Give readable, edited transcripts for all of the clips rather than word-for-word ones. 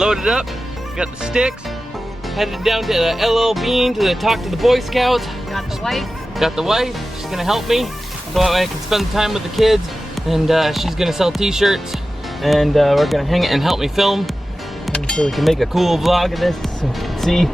loaded up. Got the sticks. Headed down to the LL Bean to talk to the Boy Scouts. Got the wife. Got the wife. She's gonna help me so that way I can spend time with the kids. And she's gonna sell t-shirts. And we're gonna hang it and help me film. And so we can make a cool vlog of this so you can see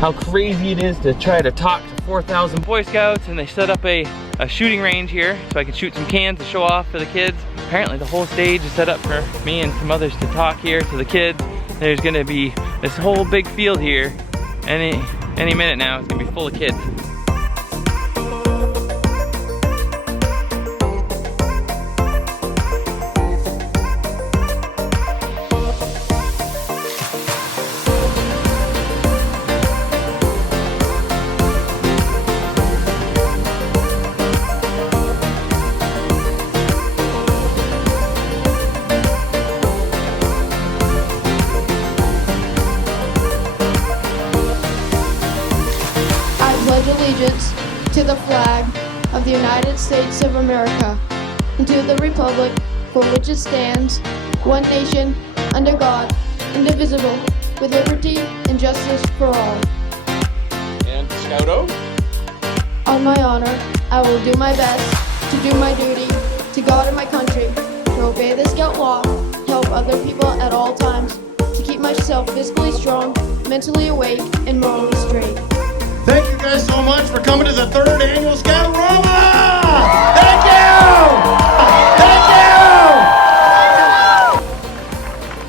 how crazy it is to try to talk to 4,000 Boy Scouts. And they set up a shooting range here so I can shoot some cans to show off for the kids. Apparently the whole stage is set up for me and some others to talk here to the kids. There's gonna be this whole big field here. Any minute now, it's gonna be full of kids. Allegiance to the flag of the United States of America and to the republic for which it stands, one nation, under God, indivisible, with liberty and justice for all. And Scout O? On my honor, I will do my best to do my duty to God and my country, to obey the Scout law, to help other people at all times, to keep myself physically strong, mentally awake, and morally straight. Thank you guys so much for coming to the 3rd annual Scout O Rama! Thank you! Thank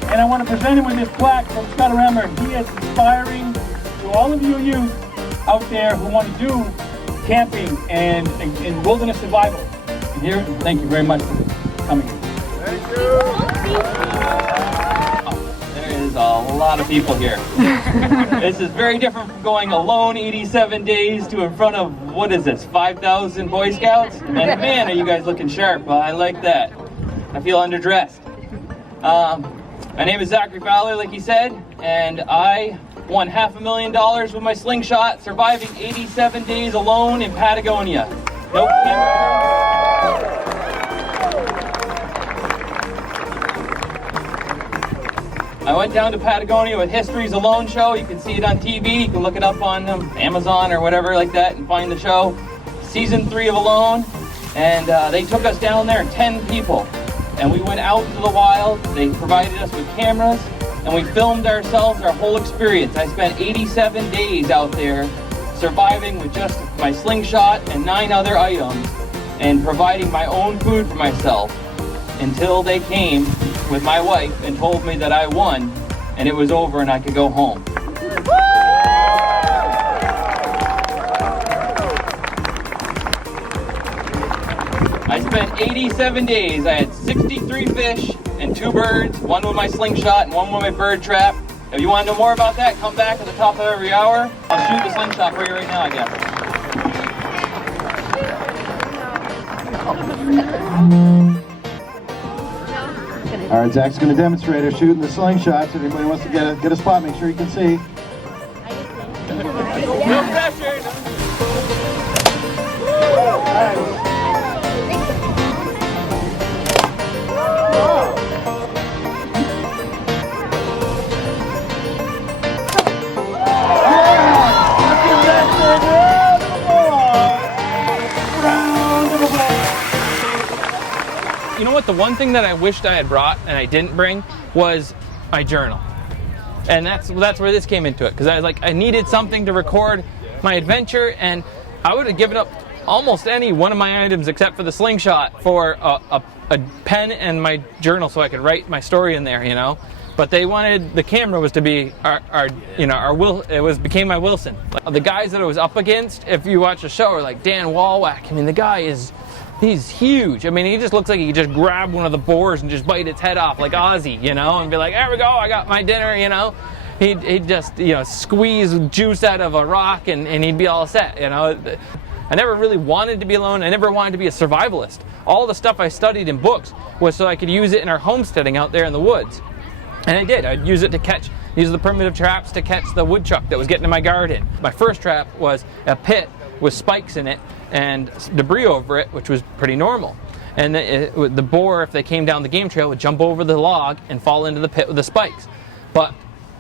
you! And I want to present him with this plaque from Scout O Rama. He is inspiring to all of you youth out there who want to do camping and in wilderness survival. And here, thank you very much for coming. Thank you! There is a lot of people here. This is very different from going alone 87 days to in front of, what is this, 5,000 Boy Scouts? And man, are you guys looking sharp. I like that. I feel underdressed. My name is Fowler, like he said, and I won $500,000 with my slingshot, surviving 87 days alone in Patagonia. No camera. I went down to Patagonia with History's Alone show. You can see it on TV. You can look it up on Amazon or whatever like that and find the show. Season 3 of Alone. And they took us down there, 10 people. And we went out into the wild. They provided us with cameras. And we filmed ourselves, our whole experience. I spent 87 days out there surviving with just my slingshot and 9 other items. And providing my own food for myself. Until they came with my wife and told me that I won and it was over and I could go home. I spent 87 days. I had 63 fish and 2 birds, 1 with my slingshot and 1 with my bird trap. If you want to know more about that, come back at the top of every hour. I'll shoot the slingshot for you right now, I guess. All right, Zach's going to demonstrate her shooting the slingshots. If anybody wants to get a spot, make sure you can see. No pressure. You know what, the one thing that I wished I had brought and I didn't bring was my journal. And that's where this came into it, because I was like, I needed something to record my adventure, and I would have given up almost any one of my items except for the slingshot for a pen and my journal so I could write my story in there, you know. But they wanted, the camera was to be became my Wilson. The guys that I was up against, if you watch the show, are like Dan Walwack. I mean, the guy he's huge. I mean, he just looks like he could just grab one of the boars and just bite its head off like Ozzy, you know, and be like, there we go, I got my dinner, you know. He'd just, you know, squeeze juice out of a rock and he'd be all set, you know. I never really wanted to be alone. I never wanted to be a survivalist. All the stuff I studied in books was so I could use it in our homesteading out there in the woods. And I did. I'd use it to use the primitive traps to catch the woodchuck that was getting in my garden. My first trap was a pit with spikes in it and debris over it, which was pretty normal. And the boar, if they came down the game trail, would jump over the log and fall into the pit with the spikes. But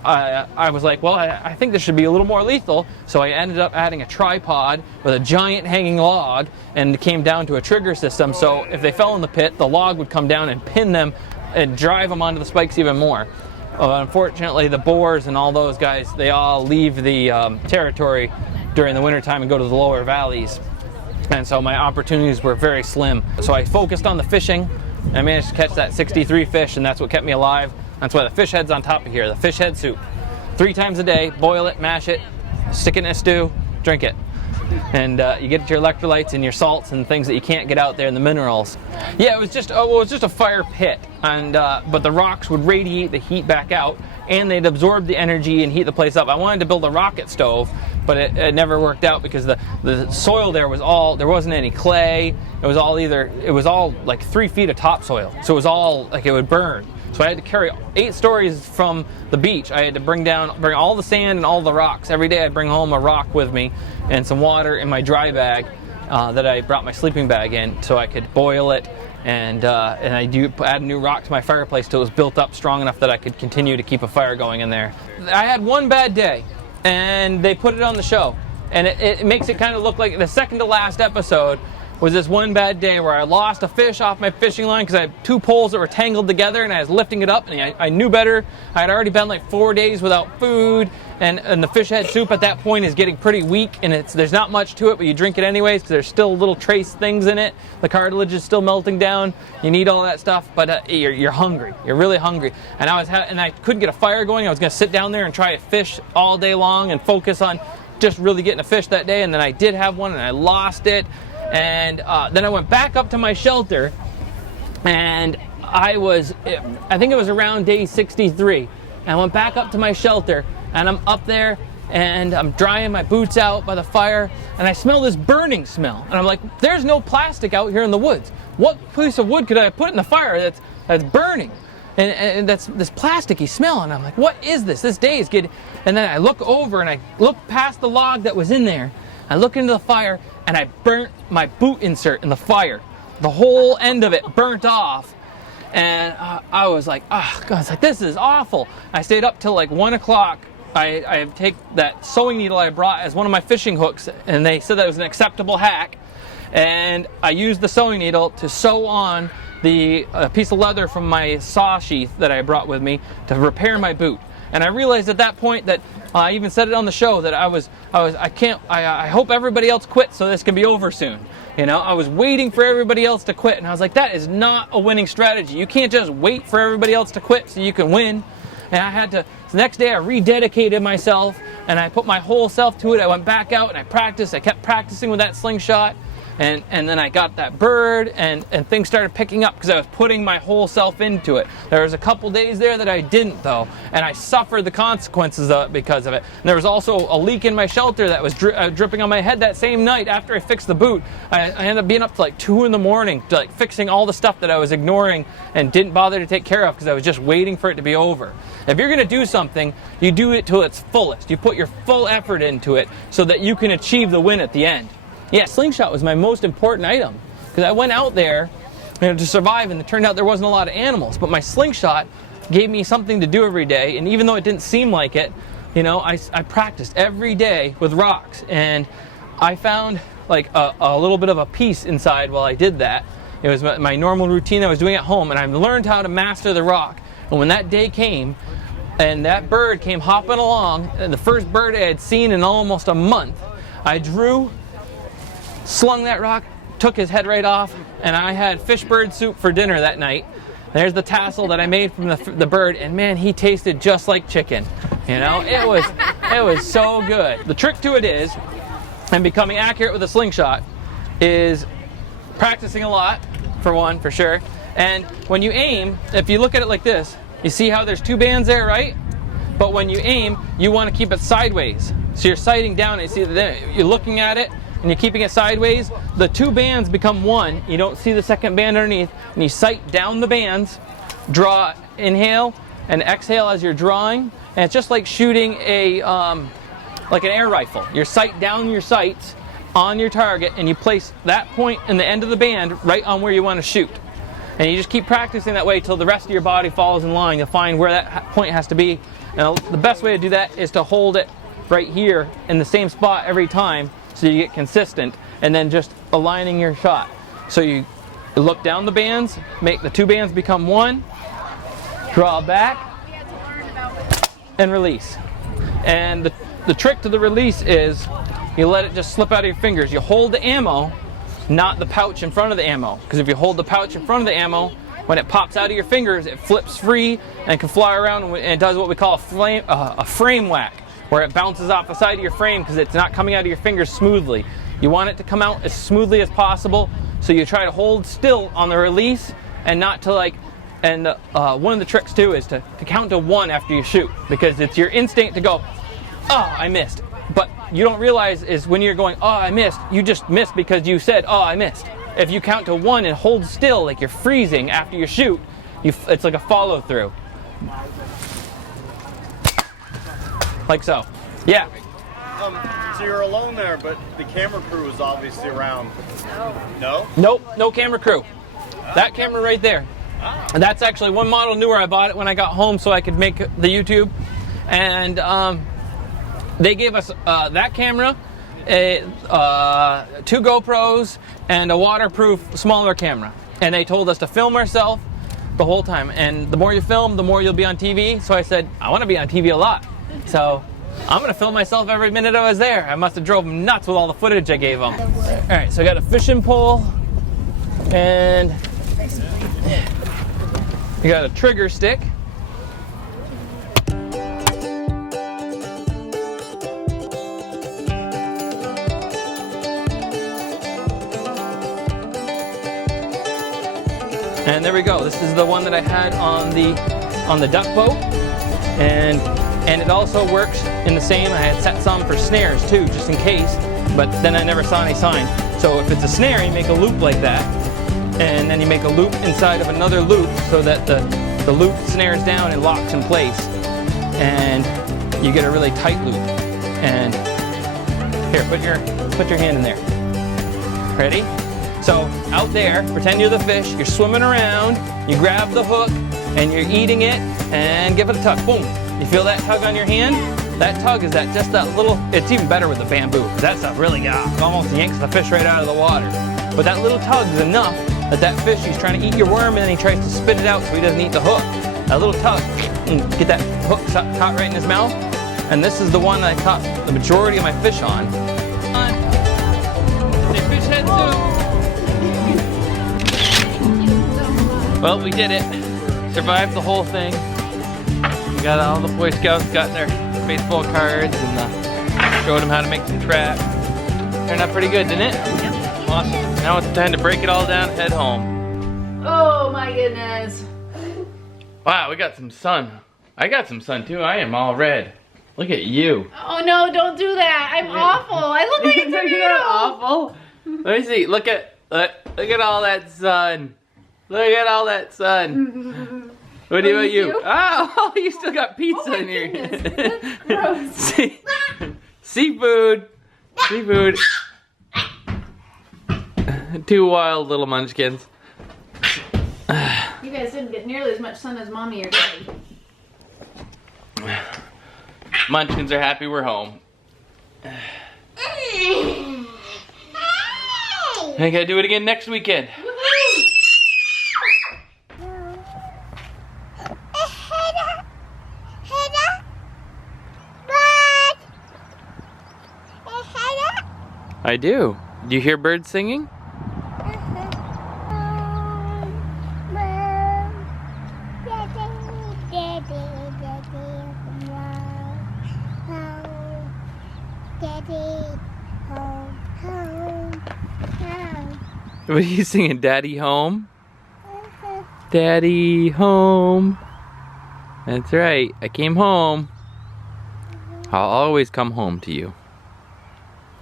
I was like, well, I think this should be a little more lethal, so I ended up adding a tripod with a giant hanging log, and it came down to a trigger system, so if they fell in the pit, the log would come down and pin them and drive them onto the spikes even more. Unfortunately, the boars and all those guys, they all leave the territory during the wintertime and go to the lower valleys, and so my opportunities were very slim. So I focused on the fishing, and I managed to catch that 63 fish, and that's what kept me alive. That's why the fish head's on top of here, the fish head soup. 3 times a day, boil it, mash it, stick it in a stew, drink it. And you get your electrolytes and your salts and things that you can't get out there in the minerals. Yeah, it was just a fire pit, and but the rocks would radiate the heat back out, and they'd absorb the energy and heat the place up. I wanted to build a rocket stove, but it never worked out because the soil there wasn't any clay. It was all like 3 feet of topsoil, so it was all like it would burn. So I had to carry 8 stories from the beach. I had to bring all the sand and all the rocks. Every day I'd bring home a rock with me and some water in my dry bag that I brought my sleeping bag in, so I could boil it, and I do add a new rock to my fireplace till it was built up strong enough that I could continue to keep a fire going in there. I had one bad day, and they put it on the show, and it makes it kind of look like the second to last episode was this one bad day where I lost a fish off my fishing line because I had 2 poles that were tangled together, and I was lifting it up, and I knew better. I had already been like 4 days without food, and the fish head soup at that point is getting pretty weak, and there's not much to it, but you drink it anyways because there's still little trace things in it. The cartilage is still melting down. You need all that stuff, but you're hungry. You're really hungry. And I couldn't get a fire going. I was going to sit down there and try to fish all day long and focus on just really getting a fish that day, and then I did have one, and I lost it. And then I went back up to my shelter, and I think it was around day 63. And I went back up to my shelter, and I'm up there, and I'm drying my boots out by the fire, and I smell this burning smell. And I'm like, there's no plastic out here in the woods. What piece of wood could I put in the fire that's burning? And that's this plasticky smell, and I'm like, what is this? This day is good. And then I look over, and I look past the log that was in there. I look into the fire, and I burnt my boot insert in the fire. The whole end of it burnt off, and I was like, oh God, it's like, this is awful. I stayed up till like 1 o'clock. I take that sewing needle I brought as one of my fishing hooks, and they said that was an acceptable hack, and I used the sewing needle to sew on the piece of leather from my saw sheath that I brought with me to repair my boot. And I realized at that point that I even said it on the show that I hope everybody else quits so this can be over soon. You know, I was waiting for everybody else to quit, and I was like, that is not a winning strategy. You can't just wait for everybody else to quit so you can win. And I had to, the next day I rededicated myself, and I put my whole self to it. I went back out and I practiced. I kept practicing with that slingshot. And then I got that bird, and things started picking up because I was putting my whole self into it. There was a couple days there that I didn't, though, and I suffered the consequences of it because of it. And there was also a leak in my shelter that was dripping on my head that same night after I fixed the boot. I ended up being up to like 2 in the morning to like fixing all the stuff that I was ignoring and didn't bother to take care of because I was just waiting for it to be over. If you're going to do something, you do it to its fullest. You put your full effort into it so that you can achieve the win at the end. Yeah, slingshot was my most important item because I went out there to survive, and it turned out there wasn't a lot of animals. But my slingshot gave me something to do every day, and even though it didn't seem like it, you know, I practiced every day with rocks, and I found like a little bit of a peace inside while I did that. It was my normal routine I was doing at home, and I learned how to master the rock. And when that day came, and that bird came hopping along, and the first bird I had seen in almost a month, I drew, slung that rock, took his head right off, and I had fish bird soup for dinner that night. There's the tassel that I made from the bird, and man, he tasted just like chicken. You know, it was so good. The trick to it is, and becoming accurate with a slingshot, is practicing a lot, for one, for sure. And when you aim, if you look at it like this, you see how there's 2 bands there, right? But when you aim, you want to keep it sideways. So you're sighting down, and you see that you're looking at it, and you're keeping it sideways. The 2 bands become one. You don't see the second band underneath, and you sight down the bands, draw, inhale, and exhale as you're drawing. And it's just like shooting like an air rifle. You sight down your sights on your target, and you place that point in the end of the band right on where you want to shoot. And you just keep practicing that way till the rest of your body falls in line. You'll find where that point has to be, And the best way to do that is to hold it right here in the same spot every time so you get consistent, and then just aligning your shot. So you look down the bands, make the two bands become one, draw back, and release. And the trick to the release is you let it just slip out of your fingers. You hold the ammo, not the pouch in front of the ammo, because if you hold the pouch in front of the ammo, when it pops out of your fingers, it flips free and can fly around, and it does what we call a frame whack, where it bounces off the side of your frame because it's not coming out of your fingers smoothly. You want it to come out as smoothly as possible, so you try to hold still on the release and not to like, and one of the tricks too is to count to 1 after you shoot, because it's your instinct to go, oh, I missed. But you don't realize is when you're going, oh, I missed, you just missed because you said, oh, I missed. If you count to 1 and hold still, like you're freezing after you shoot, it's like a follow through. Like so. Yeah. So you're alone there, but the camera crew is obviously around. No? Nope, no camera crew. That camera right there. And that's actually one model newer. I bought it when I got home so I could make the YouTube. And they gave us that camera, 2 GoPros, and a waterproof smaller camera. And they told us to film ourselves the whole time. And the more you film, the more you'll be on TV. So I said, I want to be on TV a lot. So I'm going to film myself every minute I was there. I must have drove them nuts with all the footage I gave them. All right, so I got a fishing pole, and you got a trigger stick. And there we go. This is the one that I had on the duck boat, and it also works in the same. I had set some for snares too, just in case, but then I never saw any sign. So if it's a snare, you make a loop like that, and then you make a loop inside of another loop so that the loop snares down and locks in place, and you get a really tight loop. And here, put your hand in there. Ready? So out there, pretend you're the fish, you're swimming around, you grab the hook, and you're eating it, and give it a tug. Boom. You feel that tug on your hand? That tug is just that little, it's even better with the bamboo. That stuff really almost yanks the fish right out of the water. But that little tug is enough that fish, he's trying to eat your worm, and then he tries to spit it out so he doesn't eat the hook. That little tug, get that hook caught right in his mouth. And this is the one I caught the majority of my fish on. Say fish head soup. Well, we did it. Survived the whole thing. We got all the Boy Scouts got their baseball cards, and showed them how to make some traps. Turned out pretty good, didn't it? Yep. Awesome. Now it's time to break it all down and head home. Oh my goodness. Wow, we got some sun. I got some sun too. I am all red. Look at you. Oh no, don't do that. I'm awful. I look like a tornado. You're not awful. Let me see. Look at all that sun. Look at all that sun. What about you? Oh, you still got pizza in here. Gross. Seafood. Seafood. 2 wild little munchkins. You guys didn't get nearly as much sun as mommy or daddy. Munchkins are happy we're home. I gotta do it again next weekend. I do. Do you hear birds singing? What are you singing? Daddy home? Daddy home. That's right. I came home. I'll always come home to you.